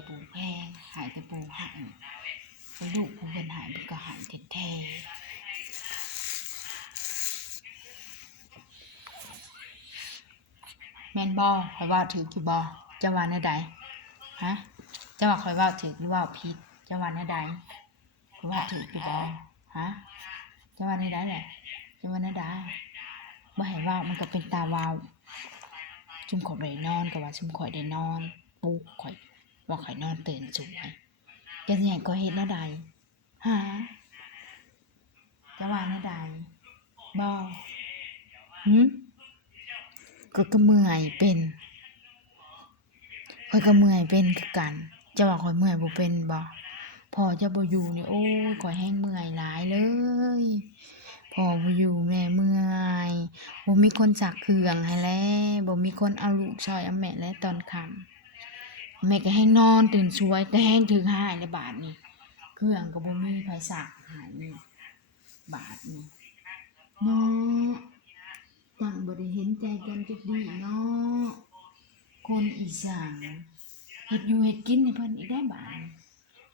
แต่ปูแพงหายแต่ปูหายไปลูกผู้เป็นหายมันก็หายแท้แม่นบอคอยว่าถือกี่บอจะว่าแน่ใดฮะจะว่าคอยว่าถือหรือว่าผิดจะว่าแน่ใดคอยว่าถือกี่บอฮะจะว่าแน่ใดแหละจะว่าแน่ใดบ่ให้เว่ามันก็เป็นตาวาว ชุ่มข่อยได้นอนก็ว่าชุ่มข่อยได้นอนปลุกข่อย ว่าข่อยนอนตื่นสวยจะสิให้ก็เฮ็ดแนวใดฮะจะว่าแนวใดบ่หึก็ก็เมื่อยเป็นข่อยก็เมื่อยเป็นคือกัน จะว่าข่อยเมื่อยบ่เป็นบ่พอจะบ่อยู่นี่โอ้ยข่อยแห้งเมื่อยหลายเลยพอบ่อยู่แม่เมื่อยบ่มีคนจักเครื่องให้แล้วบ่มีคนเอาลูกช่วยเอาแม่แล้วตอนค่ำ แม่ก็แห้นอนตื่นสวย แต่แห้งถึงหายในบาดนี้เครื่องก็บ่มีไผสักหายนี่บาดนี้เนาะตั้งบ่ได้เห็นใจกันจักดีเนาะคนอีสานเฮ็ดอยู่เฮ็ดกินให้เพิ่นอีกได้บาดนี้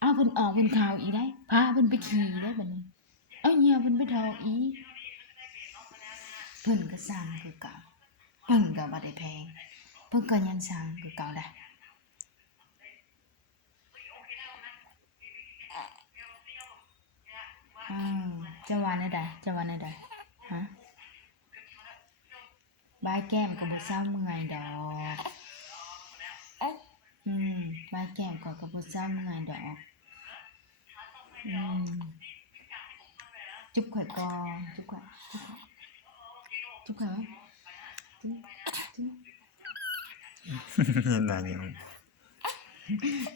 เอาเพิ่นออกเพิ่นข่าวอีกได้พาเพิ่นไปขี่ได้บัดนี้เอาเหี่ยวเพิ่นไปทอกอีเพิ่นก็สร้างคือเก่าเพิ่นก็บ่ได้แพงเพิ่นก็ยังสร้างคือเก่าได้ อืมจะวาแนวใดจะวาแนวใดฮะบายแก้มก็บ่เศร้าเมื่อยดอกอืมบายแก้มก็ก็บ่เศร้าเมื่อยดอกอืมจุ๊บข่อยกอนจุ๊บข่อยจุ๊บข่อยไหมจุ๊บจุ๊บเห็นหน้าอยู่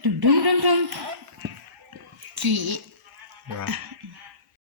ดึงดึงดึงดึงขี่ว่า